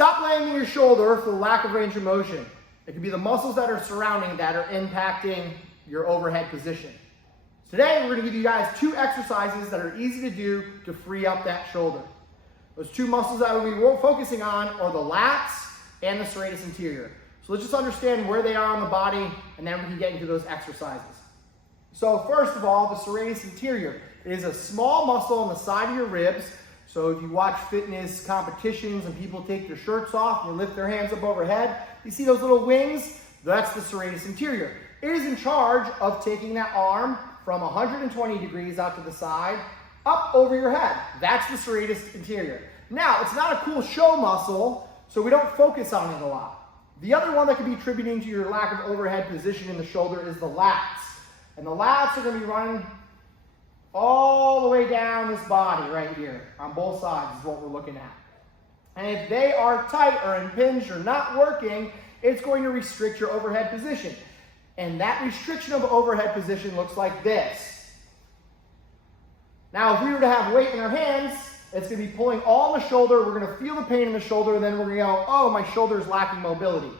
Stop blaming your shoulder for the lack of range of motion. It could be the muscles that are surrounding that are impacting your overhead position. Today, we're going to give you guys 2 exercises that are easy to do to free up that shoulder. Those 2 muscles that we'll be focusing on are the lats and the serratus anterior. So let's just understand where they are on the body, and then we can get into those exercises. So first of all, the serratus anterior. It is a small muscle on the side of your ribs. So if you watch fitness competitions and people take their shirts off and lift their hands up overhead, you see those little wings? That's the serratus anterior. It is in charge of taking that arm from 120 degrees out to the side, up over your head. That's the serratus anterior. Now, it's not a cool show muscle, so we don't focus on it a lot. The other one that could be attributing to your lack of overhead position in the shoulder is the lats. And the lats are going to be running all the way down this body right here on both sides is what we're looking at. And if they are tight or impinged or not working, it's going to restrict your overhead position. And that restriction of overhead position looks like this. Now, if we were to have weight in our hands, it's going to be pulling all on the shoulder. We're going to feel the pain in the shoulder, and then we're going to go, oh, my shoulder is lacking mobility.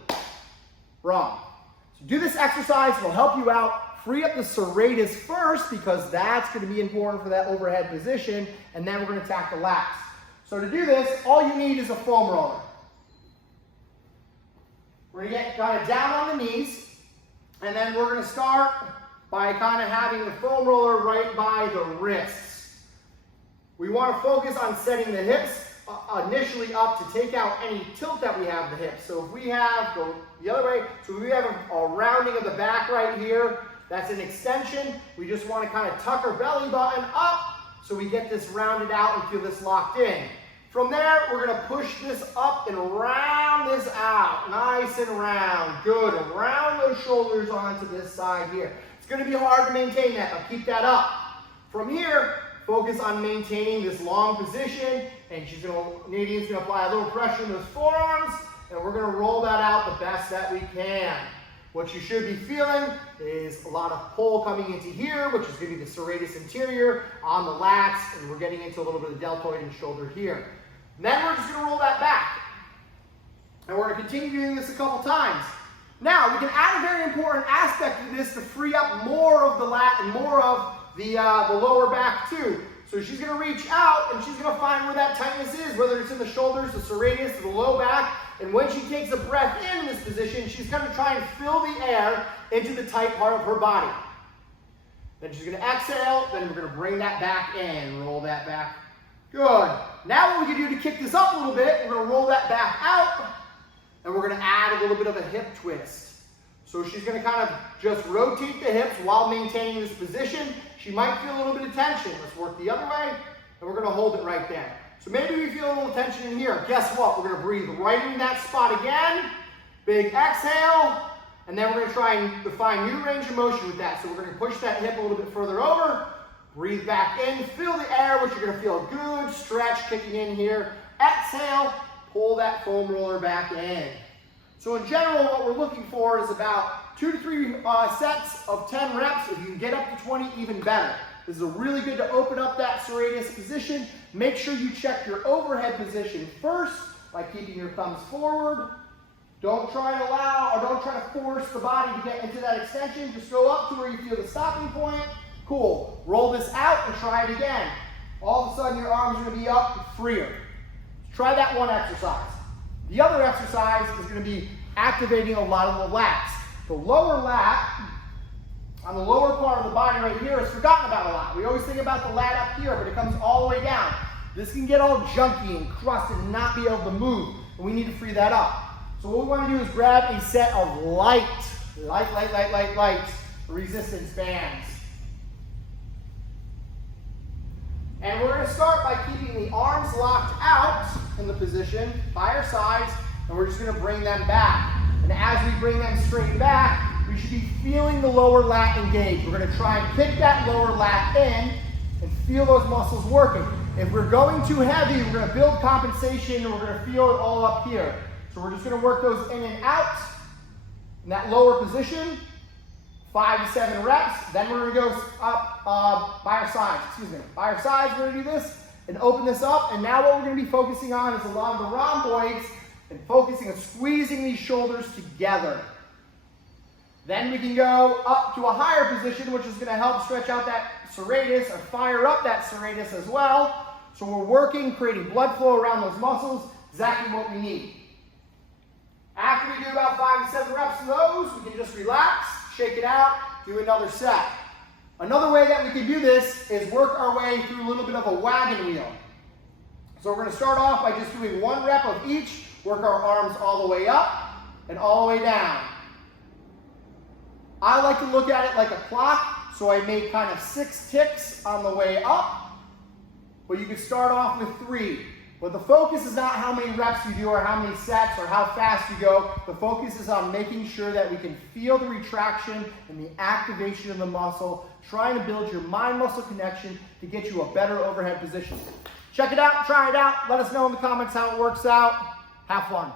Wrong. So do this exercise. It'll help you out. Free up the serratus first because that's going to be important for that overhead position, and then we're going to attack the lats. So to do this, all you need is a foam roller. We're going to get kind of down on the knees, and then we're going to start by kind of having the foam roller right by the wrists. We want to focus on setting the hips initially up to take out any tilt that we have the hips. So if we have, go the other way, so if we have a rounding of the back right here, that's an extension. We just want to kind of tuck our belly button up so we get this rounded out and feel this locked in. From there, we're going to push this up and round this out. Nice and round. Good. And round those shoulders onto this side here. It's going to be hard to maintain that, but keep that up. From here, focus on maintaining this long position, and Nadine's going to apply a little pressure in those forearms, and we're going to roll that out the best that we can. What you should be feeling is a lot of pull coming into here, which is going to be the serratus anterior on the lats, and we're getting into a little bit of deltoid and shoulder here. And then we're just going to roll that back. And we're going to continue doing this a couple times. Now, we can add a very important aspect to this to free up more of the lat and more of the lower back too. So she's going to reach out and she's going to find where that tightness is, whether it's in the shoulders, the serratus, or the low back. And when she takes a breath in this position, she's going to try and fill the air into the tight part of her body. Then she's going to exhale, then we're going to bring that back in, roll that back. Good. Now what we can do to kick this up a little bit, we're going to roll that back out, and we're going to add a little bit of a hip twist. So she's going to kind of just rotate the hips while maintaining this position. She might feel a little bit of tension. Let's work the other way, and we're going to hold it right there. So maybe we feel a little tension in here. Guess what? We're going to breathe right into that spot again. Big exhale. And then we're going to try and define new range of motion with that. So we're going to push that hip a little bit further over. Breathe back in. Feel the air, which you're going to feel a good stretch kicking in here. Exhale. Pull that foam roller back in. So in general, what we're looking for is about 2 to 3 sets of 10 reps. If you can get up to 20, even better. This is really good to open up that serratus position. Make sure you check your overhead position first by keeping your thumbs forward. Don't try to force the body to get into that extension. Just go up to where you feel the stopping point. Cool. Roll this out and try it again. All of a sudden your arms are going to be up freer. Try that one exercise. The other exercise is going to be activating a lot of the lats. The lower lat on the lower part of the body right here is forgotten about a lot. We always think about the lat up here, but it comes all the way down. This can get all junky and crusted and not be able to move, and we need to free that up. So what we want to do is grab a set of light resistance bands. And we're going to start by keeping the arms locked out in the position by our sides, and we're just going to bring them back. And as we bring them straight back, we should be feeling the lower lat engage. We're going to try and kick that lower lat in and feel those muscles working. If we're going too heavy, we're going to build compensation and we're going to feel it all up here. So we're just going to work those in and out in that lower position, 5 to 7 reps. Then we're going to go up by our sides. By our sides, we're going to do this and open this up. And now what we're going to be focusing on is a lot of the rhomboids and focusing on squeezing these shoulders together. Then we can go up to a higher position, which is going to help stretch out that serratus or fire up that serratus as well. So we're working, creating blood flow around those muscles, exactly what we need. After we do about 5 to 7 reps of those, we can just relax, shake it out, do another set. Another way that we can do this is work our way through a little bit of a wagon wheel. So we're going to start off by just doing 1 rep of each, work our arms all the way up and all the way down. I like to look at it like a clock, so I make kind of 6 ticks on the way up, but you can start off with 3. But the focus is not how many reps you do or how many sets or how fast you go. The focus is on making sure that we can feel the retraction and the activation of the muscle, trying to build your mind-muscle connection to get you a better overhead position. Check it out, try it out. Let us know in the comments how it works out. Have fun.